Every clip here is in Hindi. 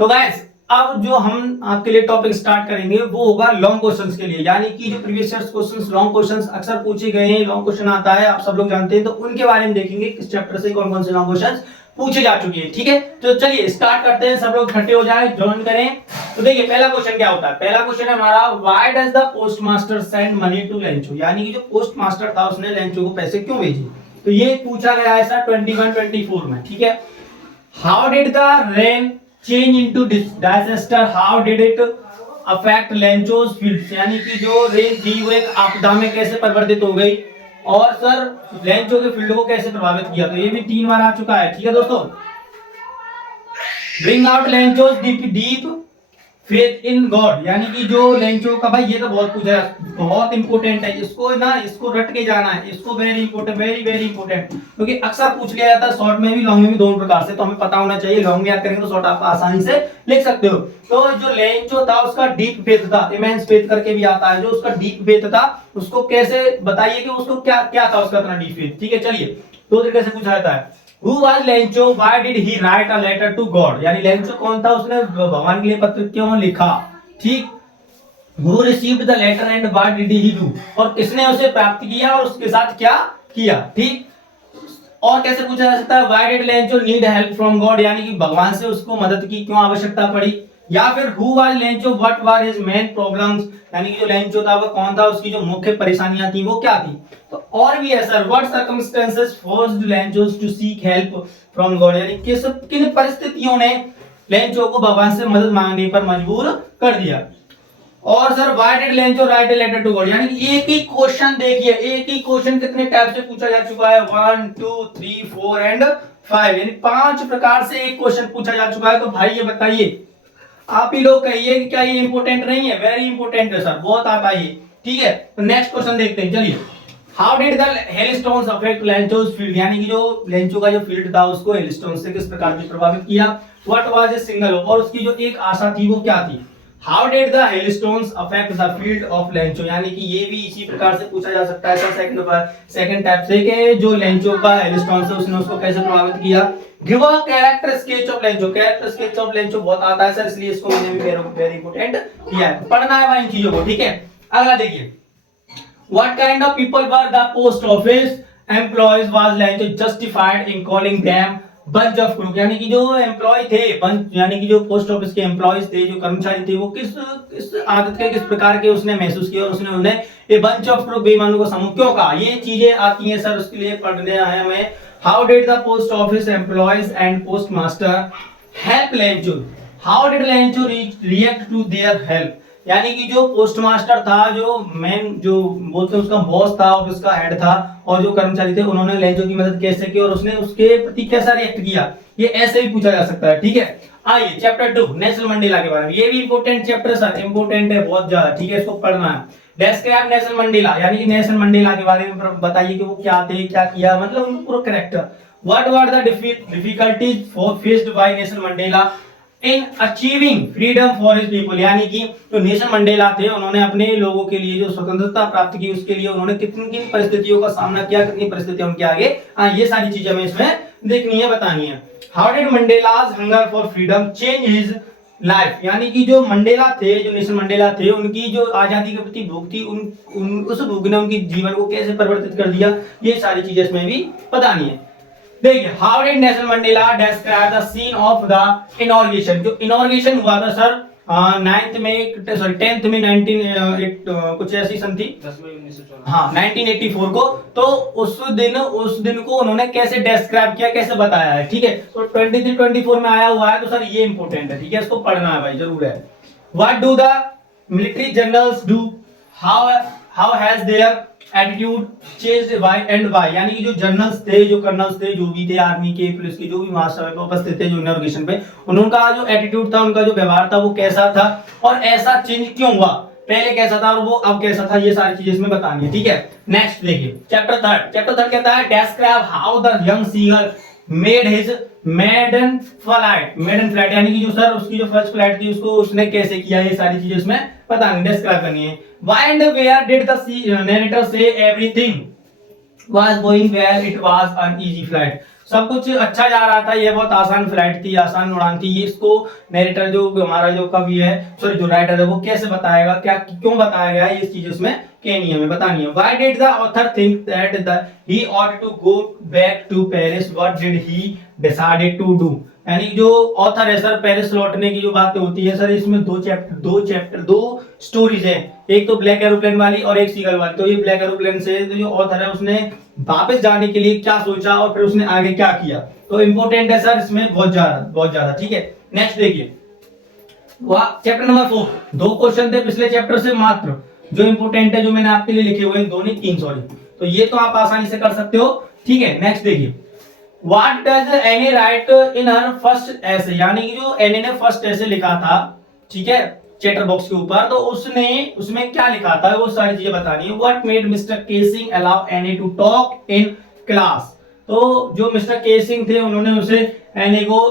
तो गाइस अब जो हम आपके लिए टॉपिक स्टार्ट करेंगे वो होगा लॉन्ग क्वेश्चंस के लिए, यानी कि जो previous year questions long questions अक्सर पूछे गए हैं, लॉन्ग क्वेश्चन आता है आप सब लोग जानते हैं, तो उनके बारे में देखेंगे किस चैप्टर से कौन कौन से लॉन्ग क्वेश्चंस पूछे जा चुके हैं। ठीक है, तो चलिए स्टार्ट करते हैं, सब लोग इकट्ठे हो जाए, ज्वाइन करें। तो देखिए पहला क्वेश्चन क्या होता है, पहला क्वेश्चन है हमारा why does the post master send money to Lencho, यानी कि जो पोस्ट मास्टर था उसने लेंचो को पैसे क्यों भेजे। तो ये पूछा गया है सर 21-24 में। ठीक है, how did the rain change into disaster, how did it affect Lencho's fields, यानी कि जो रेन थी वो एक आपदा में कैसे परिवर्तित हो गई और सर लेंचो के फील्ड को कैसे प्रभावित किया। तो ये भी 3 बार आ चुका है। ठीक है दोस्तों, bring out Lencho's deep faith in God, यानी कि जो लेंचो का, भाई ये तो बहुत कुछ है, बहुत इंपॉर्टेंट है, इसको ना इसको रट के जाना है, इसको very important, very very important, क्योंकि अक्सर पूछ लिया जाता है शॉर्ट में भी लॉन्ग में भी दोनों प्रकार से, तो हमें पता होना चाहिए। लॉन्ग में याद करेंगे तो शॉर्ट आप आसानी से लिख सकते हो। तो जो लेंचो था उसका डीप फेथ था, इमेंस फेथ करके भी आता है, जो उसका डीप फेथ था उसको कैसे बताइए कि उसको क्या क्या था उसका इतना डीप फेथ। ठीक है, चलिए दो तरीके से पूछा जाता है। Who was Lencho? Why did he write a letter to God? यानी लेंचो कौन था, उसने भगवान के लिए पत्र क्यों लिखा। ठीक, Who received the letter and what did he do? और किसने उसे प्राप्त किया और उसके साथ क्या किया। ठीक, और कैसे पूछा जा सकता है Why did Lencho need help from God? यानी कि भगवान से उसको मदद की क्यों आवश्यकता पड़ी। या फिर Who was Lencho? What were his main problems? यानी कि जो लेंचो था वो कौन था, उसकी जो मुख्य परेशानियां थी वो क्या थी। तो और भी है sir, what circumstances forced Lencho to seek help from God, यानी किन परिस्थितियों ने लेंचो को भगवान से मदद मांगने पर मजबूर कर दिया। और sir why did Lencho write a letter to God, यानी कि एक ही क्वेश्चन देखिए, एक ही क्वेश्चन कितने टाइप से पूछा जा चुका है, 1 2 3 4 एंड 5, यानी 5 प्रकार से एक क्वेश्चन पूछा जा चुका है। तो भाई ये बताइए, आप ही लोग कहिए कि क्या ये इंपॉर्टेंट नहीं है। वेरी इंपॉर्टेंट है सर, बहुत आता है ये। ठीक है, तो नेक्स्ट क्वेश्चन देखते हैं, चलिए। How did the hailstones affect Lencho's field, यानी कि जो लेंचो का जो फील्ड था उसको हेलस्टोन से किस प्रकार से प्रभावित किया। What was a single hope, और उसकी जो एक आशा थी वो क्या थी। How did the hailstones affect the field of Lencho, यानी कि ये भी इसी प्रकार से पूछा जा सकता है सर सेकंड टाइप से, कि जो लेंचो का हेलस्टोन से उसने उसको कैसे प्रभावित किया। Give a character sketch of Lencho, character sketch of Lencho बहुत आता है सर, इसलिए इसको मैंने भी वेरी इंपॉर्टेंट किया है, पढ़ना है भाई इन चीजों को। ठीक है, अगला देखिए, What kind of people were the post office employees was Lencho justified in calling them bunch of crook, यानी कि जो एम्प्लॉय थे, यानी कि जो पोस्ट ऑफिस के एम्प्लॉयज थे, जो कर्मचारी थे, वो किस आदत के किस प्रकार के उसने महसूस किया और उसने उन्हें ये बंच ऑफ क्रूक बेईमानों का समूह क्यों कहा। ये चीजें आती हैं सर, उसके लिए पढ़ने आए हमें। How did the post office employees and post master help Lencho, how did Lencho react to their help, यानी कि जो पोस्ट मास्टर था, जो मेन जो बोलते हैं उसका बॉस था, ऑफिस का हेड था, और जो कर्मचारी थे उन्होंने लेंचो की मदद कैसे की और उसने उसके प्रति कैसा रिएक्ट किया, ये ऐसे भी पूछा जा सकता है। ठीक है, आइए चैप्टर 2 नेल्सन मंडेला के बारे में, ये भी इंपॉर्टेंट चैप्टर सर, इंपॉर्टेंट है बहुत ज्यादा। ठीक है, इसको पढ़ना है। डिस्क्राइब नेल्सन मंडेला, यानी कि नेल्सन मंडेला के बारे में बताइए कि वो क्या थे, क्या किया, मतलब उनका पूरा character. What were the difficulties faced by Nelson Mandela in achieving freedom for his people, यानी कि जो नेल्सन मंडेला थे उन्होंने अपने लोगों के लिए जो स्वतंत्रता प्राप्त की उसके लिए उन्होंने किन किन परिस्थितियों का सामना किया, कितनी परिस्थितियां उनके आगे, ये सारी चीजें हमें इसमें देखनी है, बतानी है। How did Mandela's hunger for freedom change his life, यानी कि जो मंडेला थे, जो नेल्सन मंडेला थे, उनकी जो आजादी के प्रति भूख थी, उस भूख ने उनके जीवन को कैसे परिवर्तित कर दिया, ये सारी चीजें इसमें भी बतानी है। देखिए, how did Nelson Mandela describe the scene of the inauguration, जो इनॉग्रेशन हुआ था सर 10th में 19 कुछ ऐसी सन थी, 1984 को, तो उस दिन को उन्होंने कैसे डिस्क्राइब किया, कैसे बताया है। ठीक है, तो 23-24 में आया हुआ है, तो सर ये इंपॉर्टेंट है। ठीक है, इसको पढ़ना है भाई, जरूर है। What do the military generals do, how has their attitude changed why and why, यानी कि जो जनरल्स थे, जो कर्नल्स थे, जो भी थे आर्मी के, पुलिस के, जो भी मास्टर पे उपस्थित थे जो इनॉग्रेशन पे, उनका जो एटीट्यूड था, उनका जो व्यवहार था वो कैसा था और ऐसा चेंज क्यों हुआ, पहले कैसा था और वो अब कैसा था, ये सारी चीजें इसमें बतानी है। ठीक है, नेक्स्ट देखिए चैप्टर 3 कहता है describe how the young seagull made his maiden flight, यानी कि जो सर उसकी जो फर्स्ट फ्लाइट थी उसको उसने कैसे किया, ये सारी चीजें इसमें बतानी, डिस्क्राइब करनी है। Why and where did the narrator say everything was going well, it was an easy flight, सब कुछ अच्छा जा रहा था, ये बहुत आसान फ्लाइट थी, आसान उड़ान थी। ये इसको नरेटर जो हमारा जो कवि है, सॉरी जो राइटर है, वो कैसे बताएगा, क्या क्यों बताया गया है, ये चीज उसमें कहनी है, हमें बतानी है। Why did the author think that he ought to go back to Paris? What did he decided to do? यानी जो ऑथर है सर, पेरिस लौटने की जो बातें होती है सर, इसमें दो स्टोरीज है, एक तो ब्लैक एरोप्लेन वाली और एक सीगल वाली। तो ये ब्लैक एरोप्लेन से तो जो ऑथर है उसने वापस जाने के लिए क्या सोचा और फिर उसने आगे क्या किया, तो इंपॉर्टेंट है सर इसमें बहुत ज्यादा। ठीक है, नेक्स्ट देखिए चैप्टर नंबर 4। 2 क्वेश्चन थे पिछले चैप्टर से मात्र, जो इंपॉर्टेंट है, जो मैंने आपके लिए लिखे हुए हैं, 2 नहीं 3 सॉरी, तो ये तो आप आसानी से कर सकते हो। ठीक है, नेक्स्ट देखिए What does Annie write in her first essay? यानी कि जो एनी ने फर्स्ट ऐसे लिखा था, ठीक है, चैटर बॉक्स के ऊपर, तो उसमें क्या लिखा था, वो सारी चीजें बतानी है। What made Mr. Casing allow Annie to talk in class? तो जो मिस्टर केसिंग थे, उन्होंने उसे एनी को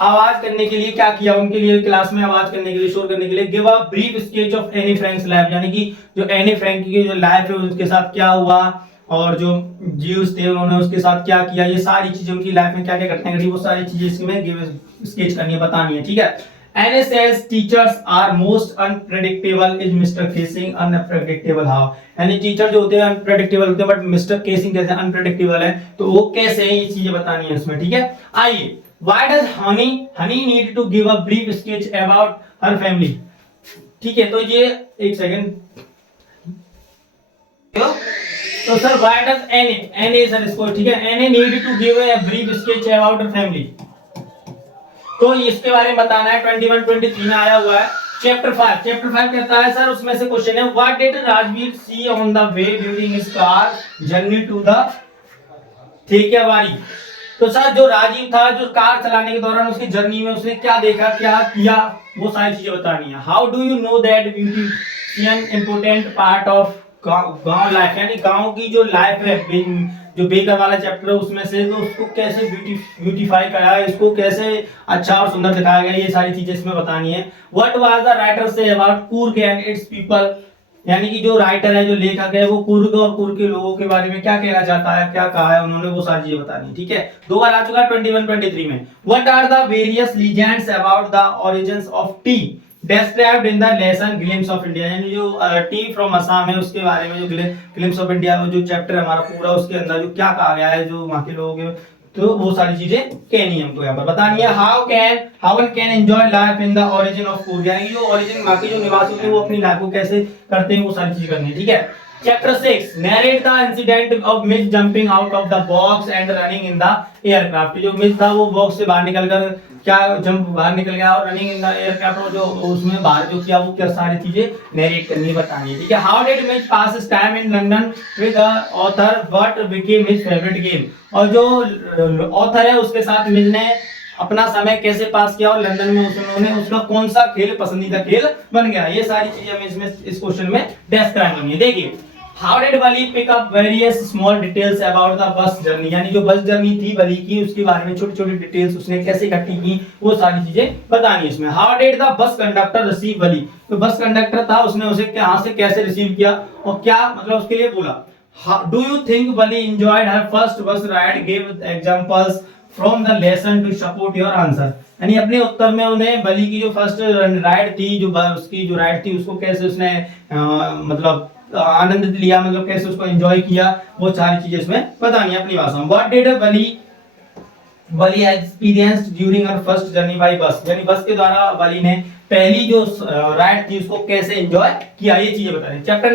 आवाज करने के लिए क्या किया, उनके लिए क्लास में आवाज करने के लिए, शोर करने के लिए। Give a brief sketch of any Franks life, यानी कि जो एनी फ्रैंक की जो लाइफ है उसके साथ क्या हुआ, और जो जीव्स थे उन्होंने उसके साथ क्या किया, ये सारी चीजें उनकी लाइफ में क्या क्या घटनाएं घटी, वो सारी चीजें इसमें गिव स्केच करनी है, बतानी है। ठीक है, Anne says teachers are most unpredictable, is Mr Keesing unpredictable how? यानी टीचर जो होते हैं अनप्रेडिक्टेबल होते हैं, बट मिस्टर केसिंग जैसे अनप्रेडिक्टेबल है, तो वो कैसे है, ये चीजें बतानी है उसमें। ठीक है, आइए Why does Honey need to give a brief sketch about her family? ठीक है, तो ये एक सेकंड, तो sir why does Annie sir इसको, ठीक है, Annie need to give a brief sketch about her family, तो इसके बारे में बताना है। 21-23 में आया हुआ है। चैप्टर 5 कहता है सर, उसमें से क्वेश्चन है What did Rajveer see on the way during his car journey to the ठेकेवारी? तो सर जो राजीव था, जो कार चलाने के दौरान उसकी जर्नी में उसने क्या देखा, क्या किया, वो सारी चीजें बतानी है। How do you know that beautician important part of गांव लाइफ, यानी गांव की जो लाइफ है, जो बेकर वाला चैप्टर है उसमें से, तो उसको कैसे ब्यूटीफाई कराया, इसको कैसे अच्छा और सुंदर दिखाया गया, ये सारी चीजें इसमें बतानी है। What was the writer say about Coorg and it's people, यानी कि जो राइटर है, जो लेखक है, वो कुर्ग और कुर्ग के लोगों के बारे में क्या कहना चाहता है, क्या कहा है उन्होंने, वो सारी चीजें बतानी है। ठीक है, 2 बार आ चुका है 21-23 में। What are the various legends about the origins of tea described in the lesson glimpse of India, यानी जो टी फ्रॉम असम है उसके बारे में, जो ग्लिम्स ऑफ इंडिया में जो चैप्टर है हमारा पूरा, उसके अंदर जो क्या कहा गया है, जो वहां के लोगों के, तो वो सारी चीजें कहनी है हमको यहाँ पर बतानी है। How one can enjoy life in the origin of Coorg, यानी जो ओरिजिन वहां के जो निवासी होते हैं वो अपनी लाइफ को कैसे करते हैं, वो सारी चीजें करनी है। ठीक है, chapter 6 narrate the incident of miss jumping out of the box and running in the aircraft, जो मिस था वो बॉक्स से बाहर निकलकर क्या जंप बाहर निकल गया, और रनिंग इन द एयरक्राफ्ट जो उसमें बाहर जो किया, वो क्या सारी चीजें नरेट करनी बतानी है। ठीक है, how did miss pass his time in London with the author, what became his favourite game, और जो ऑथर है उसके साथ मिस ने अपना समय कैसे पास किया, और लंदन में उन्होंने उसका कौन सा खेल पसंदीदा खेल बन गया, ये सारी चीजें हमें इसमें इस क्वेश्चन में डिस्क्राइब करनी है। देखिए how did Valli pick up various small details about the bus journey, यानी जो बस जर्नी थी वली की, उसके बारे में छोटी छोटी डिटेल्स उसने कैसे इकट्ठी की, वो सारी चीजें बतानी है इसमें। How did the bus conductor receive Valli, तो बस कंडक्टर था उसने उसे कहां से कैसे रिसीव किया और क्या मतलब उसके लिए बोला। Do you think Valli enjoyed her first bus ride, give examples from the lesson to support your answer, यानी अपने उत्तर में उन्हें बली की जो फर्स्ट राइड थी, जो उसकी जो राइड थी, उसको कैसे उसने मतलब आनंदित लिया, मतलब कैसे उसको एंजॉय किया, वो सारी चीजें इसमें बतानी है अपनी भाषा में। What did Valli experienced during her first journey by bus, यानी बस के द्वारा वली ने पहली जो राइड थी उसको कैसे एंजॉय किया, ये चीजें बतानी। चैप्टर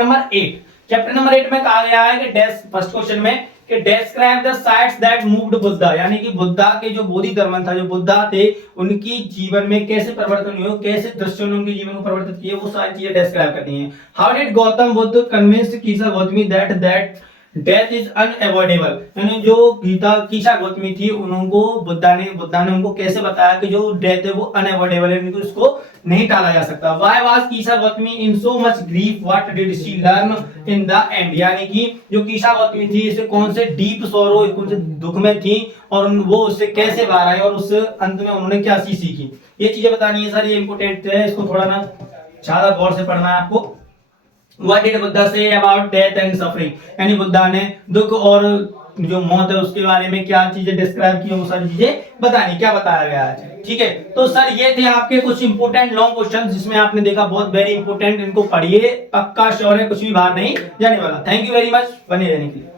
नंबर 8 में कहा गया है कि फर्स्ट क्वेश्चन में कि describe the sights that moved Buddha, यानी कि बुद्धा के जो बोधि धर्म था, जो बुद्धा थे, उनकी जीवन में कैसे परिवर्तन हुए, कैसे दृश्यों ने उनके जीवन को परिवर्तित किए, वो सारी चीजें डिस्क्राइब करनी है। How did Gautam Buddha convinced कीसा Gautami that death is unavoidable, यानी जो कीसा गौतमी थी, उनको बुद्धा ने उनको कैसे बताया कि जो डेथ है वो अनअवॉइडेबल है, यानी उसको नहीं टाला जा सकता। Why was कीसा Gautami in so much grief, what did she learn in the end, यानी कि जो कीसा गौतमी थी इसे कौन से डीप सॉरो, कौन से दुख में थी, और वो उससे कैसे बाहर आई, और उस अंत में उन्होंने क्या चीज सीखी, ये चीजें बतानी है सर, ये इंपॉर्टेंट है, इसको थोड़ा ना ज्यादा गौर से पढ़ना है आपको। What did Buddha say about death and suffering, यानी बुद्धा ने दुख और जो मौत है उसके बारे में क्या चीजें डिस्क्राइब की है, वो सारी चीजें बतानी, क्या बताया गया है। ठीक है, तो सर ये थे आपके कुछ इंपोर्टेंट लॉन्ग क्वेश्चन, जिसमें आपने देखा बहुत वेरी इंपोर्टेंट, इनको पढ़िए, पक्का श्योर है, कुछ भी बाहर नहीं जाने वाला। थैंक यू वेरी मच बने रहने के लिए।